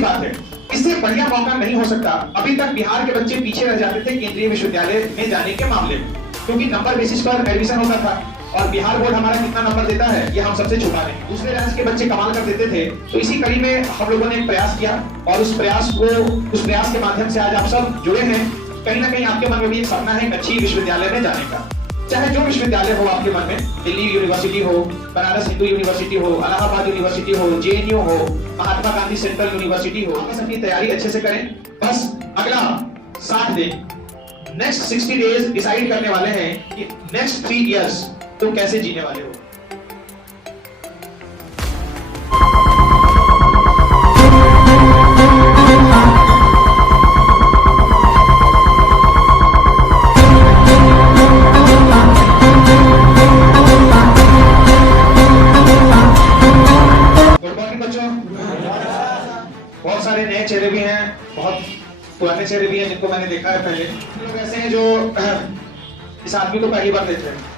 बात है, इससे बढ़िया मौका नहीं हो सकता। अभी तक बिहार के बच्चे पीछे रह जाते थे केंद्रीय विश्वविद्यालय में जाने के मामले में, क्योंकि नंबर बेसिस पर एडमिशन होता था और बिहार बोर्ड हमारा कितना नंबर देता है ये हम सबसे छुपा रहे हैं। दूसरे राज्य के बच्चे कमाल कर देते थे, तो इसी कड़ी में हम लोगों ने एक प्रयास किया और उस प्रयास के माध्यम से आज आप सब जुड़े हैं। कहीं ना कहीं आपके मन में भी एक सपना है अच्छी विश्वविद्यालय में जाने का, चाहे जो विश्वविद्यालय हो आपके मन में, दिल्ली यूनिवर्सिटी हो, बनारस हिंदू यूनिवर्सिटी हो, इलाहाबाद यूनिवर्सिटी हो, जेएनयू हो, महात्मा गांधी सेंट्रल यूनिवर्सिटी हो, आप अपनी तैयारी अच्छे से करें। बस अगला 60 दिन, नेक्स्ट 60 डेज डिसाइड करने वाले हैं कि नेक्स्ट 3 इयर्स तुम कैसे जीने वाले हो। गुड मॉर्निंग बच्चों। बहुत सारे नए चेहरे भी हैं, बहुत पुराने चेहरे भी हैं जिनको मैंने देखा है पहले। लोग ऐसे हैं जो इस आदमी को पहली बार देख रहे हैं।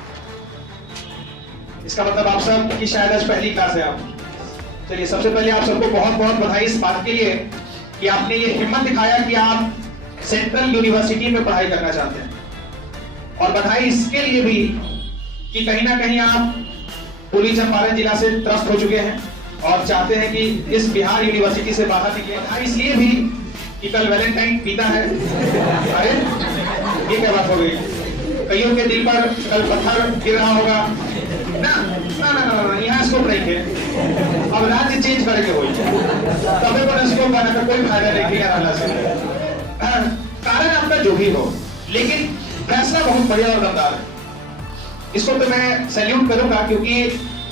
इसका मतलब आप सब की शायद आज पहली क्लास है आप। चलिए, सबसे पहले आप सबको बहुत बहुत बधाई इस बात के लिए कि आपने ये हिम्मत दिखाया कि आप सेंट्रल यूनिवर्सिटी में पढ़ाई करना चाहते हैं, और बधाई इसके लिए भी कि कहीं ना कहीं आप पूर्वी चंपारण जिला से त्रस्त हो चुके हैं और चाहते हैं कि इस बिहार यूनिवर्सिटी से बाहर निकले। बधाई इसलिए भी कि कल वैलेंटाइन बीता है। अरे ये क्या बात हो गई? कईयों के दिल पर कल पत्थर गिर रहा होगा ना? ना ना ना, ना यहाँ स्कोप नहीं है। अब राज्य चेंज करेंगे वही, तबे पर स्कोप बनाने का कोई फायदा नहीं है। कारण आपका जो भी हो, लेकिन फैसला बहुत बढ़िया और दमदार है। इसको तो मैं सैल्यूट करूंगा, क्योंकि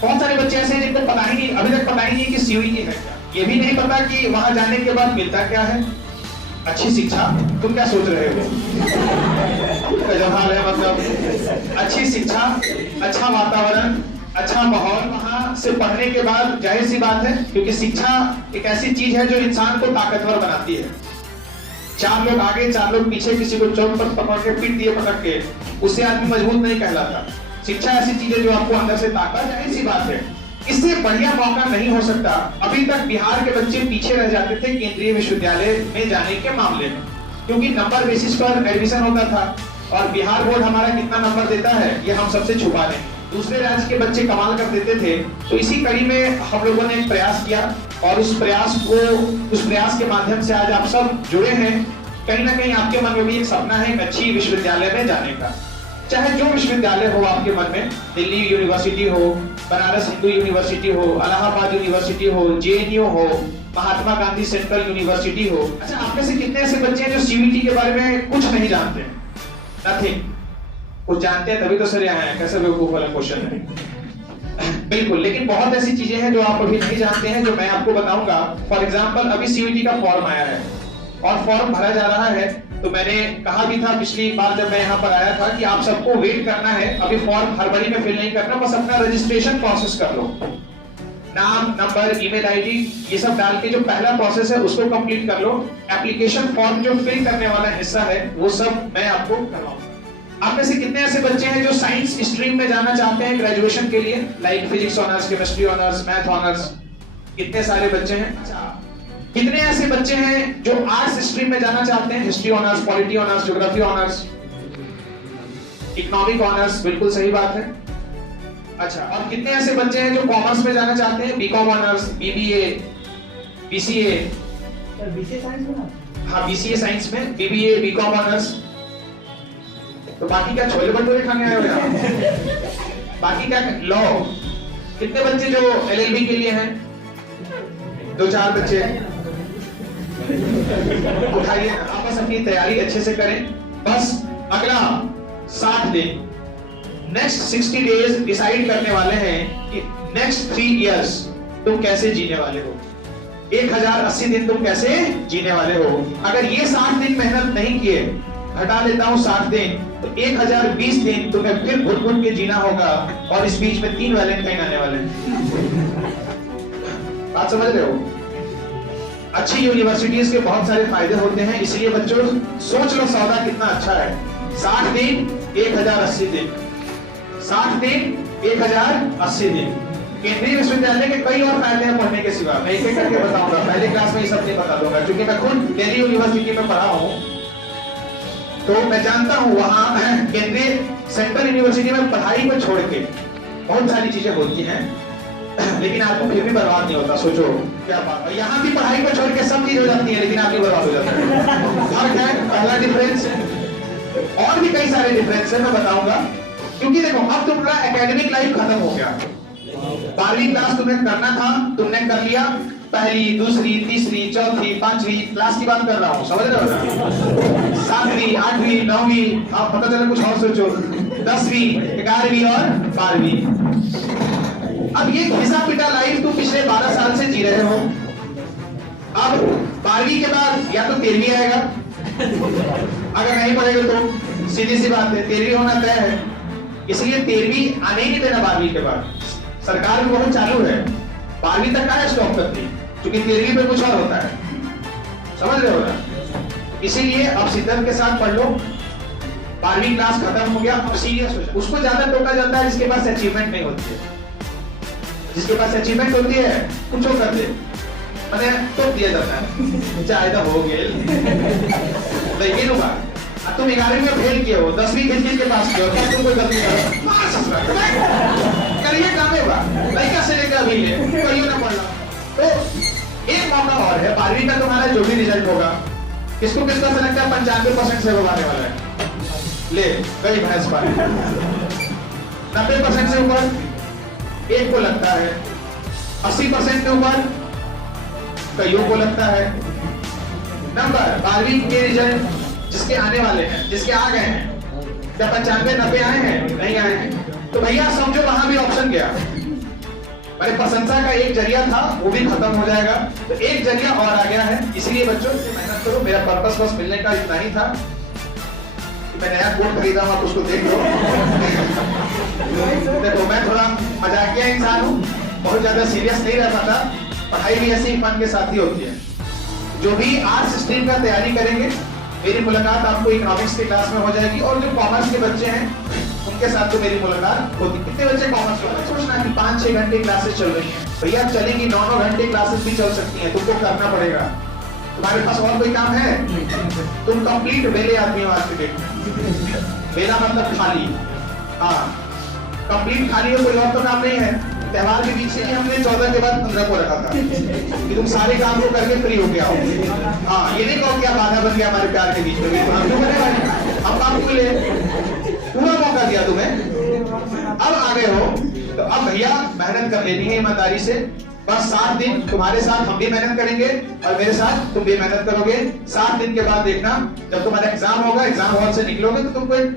बहुत सारे बच्चे ऐसे हैं जिनको पता ही नहीं, अभी तक पता ही नहीं कि सीयूईटी है क्या, ये भी नहीं पता कि वहां जाने के बाद मिलता क्या है। अच्छी शिक्षा, तुम क्या सोच रहे हो? हाल है, मतलब अच्छी शिक्षा, अच्छा वातावरण, अच्छा माहौल, वहां से पढ़ने के बाद जाहिर सी बात है, क्योंकि शिक्षा एक ऐसी चीज है जो इंसान को ताकतवर बनाती है। 4 लोग आगे 4 लोग पीछे किसी को चौक पर पकड़ के पीट दिए पटक के, उससे आदमी मजबूत नहीं कहलाता। शिक्षा ऐसी चीज है जो आपको अंदर से ताकत, जाहिर सी बात है, इससे बढ़िया मौका नहीं हो सकता। अभी तक बिहार के बच्चे पीछे रह जाते थे केंद्रीय विश्वविद्यालय में जाने के मामले में, क्योंकि नंबर बेसिस पर एडमिशन होता था और बिहार बोर्ड हमारा कितना नंबर देता है ये हम सबसे छुपा रहे हैं। दूसरे राज्य के बच्चे कमाल कर देते थे, तो इसी कड़ी में हम लोगों ने एक प्रयास किया और उस प्रयास के माध्यम से आज आप सब जुड़े हैं। कहीं ना कहीं आपके मन में भी एक सपना है अच्छी विश्वविद्यालय में जाने का, चाहे जो विश्वविद्यालय हो आपके मन में, दिल्ली यूनिवर्सिटी हो, बनारस हिंदू यूनिवर्सिटी हो, इलाहाबाद यूनिवर्सिटी हो, जेएनयू हो, महात्मा गांधी सेंट्रल यूनिवर्सिटी हो। अच्छा, आप में से कितने ऐसे बच्चे हैं जो सीयूईटी के बारे में कुछ नहीं जानते? नथिंग। कुछ जानते हैं तभी तो सर यहाँ है। कैसे बेवकूफ वाला क्वेश्चन है। बिल्कुल, लेकिन बहुत ऐसी चीजें हैं जो आप अभी नहीं जानते हैं, जो मैं आपको बताऊंगा। फॉर एग्जाम्पल, अभी सीयूईटी का फॉर्म आया है और फॉर्म भरा जा रहा है, तो मैंने कहा भी था पिछली बार जब मैं यहाँ पर आया था कि आप सबको वेट करना है। अभी फॉर्म हड़बड़ी में फिल नहीं करना, बस अपना रजिस्ट्रेशन प्रोसेस कर लो। नाम, नंबर, ईमेल आईडी ये सब डाल के जो पहला प्रोसेस है उसको कंप्लीट कर लो। एप्लीकेशन फॉर्म जो फिल करने वाला हिस्सा है वो सब मैं आपको करवाऊंगा। आप में से कितने ऐसे बच्चे हैं जो साइंस स्ट्रीम में जाना चाहते हैं ग्रेजुएशन के लिए, like physics honours, chemistry honours, math honours? कितने सारे बच्चे हैं? अच्छा, कितने ऐसे बच्चे हैं जो आर्ट्स स्ट्रीम में जाना चाहते हैं, history honours, polity honours, geography honours, economic honours? बिल्कुल सही बात है। अच्छा, और कितने ऐसे बच्चे हैं जो कॉमर्स में जाना चाहते हैं, BCom honours, BBA, BCA? BCA science में ना? हाँ, बीसीए साइंस में, बीबीए, बीकॉम ऑनर्स। तो बाकी क्या छोले भटूरे खाने आए हो यहाँ? बाकी क्या? लॉ? कितने बच्चे जो एलएलबी के लिए हैं? 2-4 बच्चे। उठाइए, आप बस अपनी तैयारी अच्छे से करें। बस अगला 60 दिन, नेक्स्ट 60 डेज डिसाइड करने वाले हैं कि नेक्स्ट 3 इयर्स तुम कैसे जीने वाले हो। 1080 दिन तुम कैसे जीने वाले हो। अगर ये 60 दिन मेहनत नहीं किए, हटा लेता हूं 60 दिन, तो 1020 दिन तुम्हें फिर घुट घुट के जीना होगा, और इस बीच में 3 वैलेंटाइन आने वाले हैं। बात समझ रहे हो? अच्छी यूनिवर्सिटीज के बहुत सारे फायदे होते हैं, इसलिए बच्चों सोच लो सौदा कितना अच्छा है। 60 दिन 1080 दिन, 60 दिन 1080 दिन। केंद्रीय विश्वविद्यालय के कई और फायदे हैं पढ़ने के सिवा, मैं एक एक करके बताऊंगा। पहले क्लास में ये सब नहीं बता दूंगा, क्योंकि मैं खुद दिल्ली यूनिवर्सिटी में पढ़ा हूँ, तो मैं जानता हूँ वहाँ केंद्रीय सेंट्रल यूनिवर्सिटी में पढ़ाई को छोड़ के बहुत सारी चीजें होती हैं, लेकिन आपको फिर भी बर्बाद नहीं होता। सोचो क्या बात है, यहाँ भी पढ़ाई को छोड़ के सब चीज हो जाती है, लेकिन आप भी बर्बाद हो जाता है। फर्क है, पहला डिफरेंस। और भी कई सारे डिफरेंस है, मैं बताऊंगा। क्योंकि देखो, अब तुम्हारा एकेडमिक लाइफ खत्म हो गया। 12वीं क्लास तुम्हें करना था, तुमने कर लिया। पहली, दूसरी, तीसरी, चौथी, 5वीं क्लास की बात कर रहा हूँ, समझ रहे हो? 7वीं, 8वीं, 9वीं, आप पता चले कुछ और सोचो, 10वीं, 11वीं और 12वीं। अब ये घिसा पिटा लाइफ तुम पिछले 12 साल से जी रहे हो। अब 12वीं के बाद या तो 13वीं आएगा, अगर नहीं पढ़ेगा तो सीधी सी बात है 13वीं होना तय है। इसलिए 13वीं आने ही नहीं देना 12वीं के बाद। सरकार भी बहुत चालू है, 12वीं तक का स्टॉप करती, क्योंकि 13वीं पे कुछ और होता है, समझ रहे हो ना? इसीलिए अब शिद्दत के साथ पढ़ लो। 12वीं क्लास खत्म हो गया, अब सीरियस हो जाओ। उसको ज्यादा टोका जाता है जिसके पास अचीवमेंट नहीं होती है। जिसके पास अचीवमेंट होती है कुछ कर दे, मैंने टोक दिया जाता है, चाहे तो हो गए। लेकिन तुम 11वीं में फेल किए हो, 10वीं के पास किए हो, क्या तुम कोई गलती करिए काम होगा, लड़का से लेकर अभी ले कहियो ना पढ़ना। तो एक मौका और है, 12वीं का तुम्हारा जो भी रिजल्ट होगा, किसको किसको से लगता है 95% से होने वाला है, ले गई भैंस पर। 90% से ऊपर एक को लगता है, 80% के ऊपर कईयों को लगता है। नंबर 12वीं के रिजल्ट जिसके आने वाले हैं, जिसके आ गए हैं, क्या 95, 90 आए हैं? नहीं आए हैं। तो भैया समझो वहां भी ऑप्शन गया। मेरे प्रशंसा का एक जरिया था, वो भी खत्म हो जाएगा, तो एक जरिया और आ गया है। इसलिए बच्चों मेहनत करो। मेरा पर्पस बस मिलने का इतना ही था कि मैं नया कोट खरीदा हूं, आप उसको देख लो। देखो, मैं थोड़ा मजाकिया इंसान हूँ, बहुत ज्यादा सीरियस नहीं रह पाता। पढ़ाई भी ऐसी फन के साथ ही होती है। जो भी आर्ट्स स्ट्रीम का तैयारी करेंगे, मेरी मुलाकात आपको इकोनॉमिक्स की क्लास में हो जाएगी। और जो कॉमर्स के बच्चे हैं उनके साथ तो मेरी मुलाकात होती। कितने बच्चे कॉमर्स में? सोचना कि 5-6 घंटे क्लासेस चल रही हैं, भैया चलेंगी 9-9 घंटे क्लासेस भी चल सकती हैं, तुमको करना पड़ेगा। तुम्हारे पास और कोई काम है? तुम कंप्लीट वेले आदमी हो आज के डेट में। वेला मतलब खाली, हाँ, कंप्लीट खाली हो, कोई और तो काम नहीं है। त्योहार के बीच से ही हमने 14 के बाद 15 को रखा था कि तुम सारे काम को करके फ्री हो गया हो। हाँ, ये नहीं कहो क्या बाधा बन गया हमारे प्यार के बीच में, हम क्यों बने भाई, हम काम क्यों ले, पूरा मौका दिया तुम्हें, अब आ गए हो। तो अब भैया मेहनत कर लेनी है ईमानदारी से। बस 7 दिन तुम्हारे साथ हम भी मेहनत करेंगे और मेरे साथ तुम भी मेहनत करोगे। 7 दिन के बाद देखना, जब तुम्हारा एग्जाम होगा, एग्जाम हॉल से निकलोगे तो तुमको एक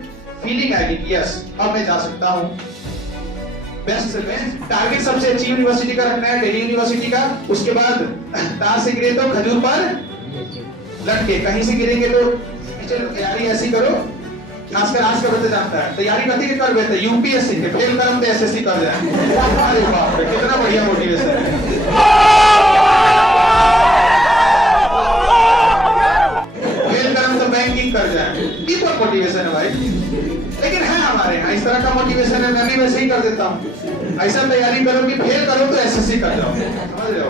फीलिंग आएगी कि यस अब मैं जा सकता हूँ। बेस्ट में टारगेट सबसे अच्छी यूनिवर्सिटी का रखना है, दिल्ली यूनिवर्सिटी का। उसके बाद तार से गिरे तो खजूर पर लटके, कहीं से गिरेंगे तो चलो तैयारी ऐसी करो। खासकर आज का बच्चा जानता है तैयारी कथी के कर बेहतर, यूपीएससी के, फेल करम तो एसएससी कर जाए। अरे बाप रे, कितना बढ़िया मोटिवेशन है। फेल करम तो बैंकिंग कर जाए, ये मोटिवेशन है भाई। लेकिन है हमारे यहाँ इस तरह का मोटिवेशन है, मैं भी वैसे ही कर देता हूँ। ऐसा तैयारी करो कि फेल करो तो एसएससी कर जाओ, समझ रहे हो?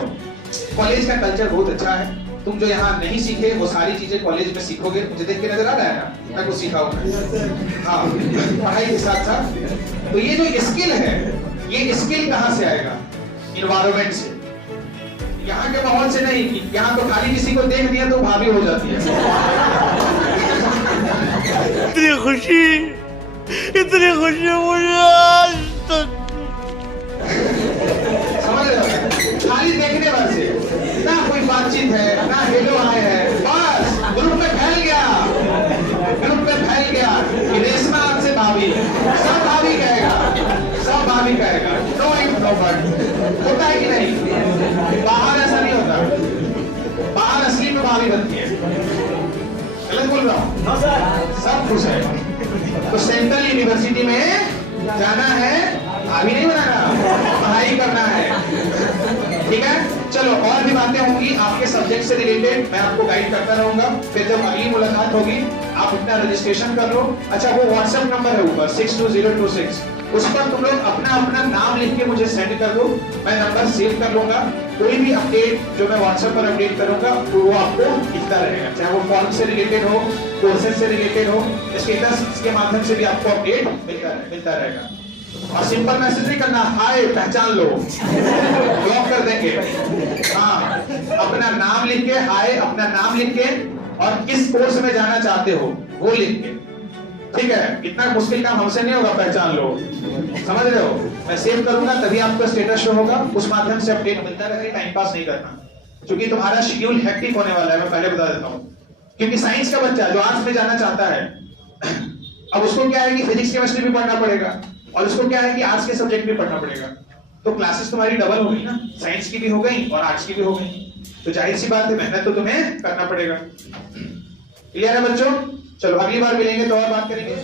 कॉलेज का कल्चर बहुत अच्छा है। तुम जो यहाँ नहीं सीखे वो सारी चीजें कॉलेज में सीखोगे। मुझे देख के नजर आ रहा है ना, मैं कुछ सीखा हूँ। हाँ, पढ़ाई के साथ साथ। तो ये जो स्किल है, ये स्किल कहाँ से आएगा? इन्वायरमेंट से, यहाँ के माहौल से नहीं। यहाँ तो खाली किसी को देख दिया तो भाभी हो जाती है। इतनी खुशी मुझे आज तक। समझ रहे हो? खाली देखने वाले, ना कोई बातचीत है, ना हेलो आए है, बस ग्रुप में फैल गया, ग्रुप में फैल गया। रेशमा आपसे भाभी, सब भाभी कहेगा, सब भाभी कहेगा। नो इफ नो बट, होता है कि नहीं? बाहर ऐसा नहीं होता, बाहर असली में भाभी बनती है। गलत बोल रहा हूँ? सब खुश है। तो सेंट्रल यूनिवर्सिटी में जाना है, भाभी नहीं बनाना, पढ़ाई करना है। ठीक है, चलो और भी बातें होंगी आपके सब्जेक्ट से रिलेटेड, मैं आपको गाइड करता रहूंगा। फिर जब अगली मुलाकात होगी आप अपना रजिस्ट्रेशन कर लो। अच्छा, वो व्हाट्सएप नंबर है ऊपर 62026, उस पर तुम लोग अपना अपना नाम लिख के मुझे सेंड कर दो, मैं नंबर सेव कर लूंगा। कोई भी अपडेट जो मैं व्हाट्सएप पर अपडेट करूंगा तो वो आपको दिखता रहेगा, चाहे वो फॉर्म से रिलेटेड हो, कोर्सेज से रिलेटेड हो, स्टेटस के माध्यम से भी आपको अपडेट मिलता रहेगा। और सिंपल मैसेज नहीं करना, हाय पहचान लो, ब्लॉक कर देंगे। हाँ, अपना नाम लिख के, हाय अपना नाम लिख के और किस कोर्स में जाना चाहते हो वो लिख के, ठीक है। इतना मुश्किल काम हमसे नहीं होगा, पहचान लो, समझ रहे हो। मैं सेव करूंगा तभी आपका स्टेटस शो होगा, उस माध्यम से अपडेट मिलता रहेगा। टाइम पास नहीं करना, क्योंकि तुम्हारा शेड्यूल हेक्टिक होने वाला है, मैं पहले बता देता हूँ। क्योंकि साइंस का बच्चा जो आर्ट्स में जाना चाहता है, अब उसको क्या है कि फिजिक्स केमिस्ट्री भी पढ़ना पड़ेगा और उसको क्या है कि आर्ट्स के सब्जेक्ट भी पढ़ना पड़ेगा। तो क्लासेस तुम्हारी डबल होगी ना, साइंस की भी हो गई और आर्ट्स की भी हो गई। तो जाहिर सी बात है मेहनत तो तुम्हें करना पड़ेगा। क्लियर है बच्चों? चलो अगली बार मिलेंगे तो और बात करेंगे।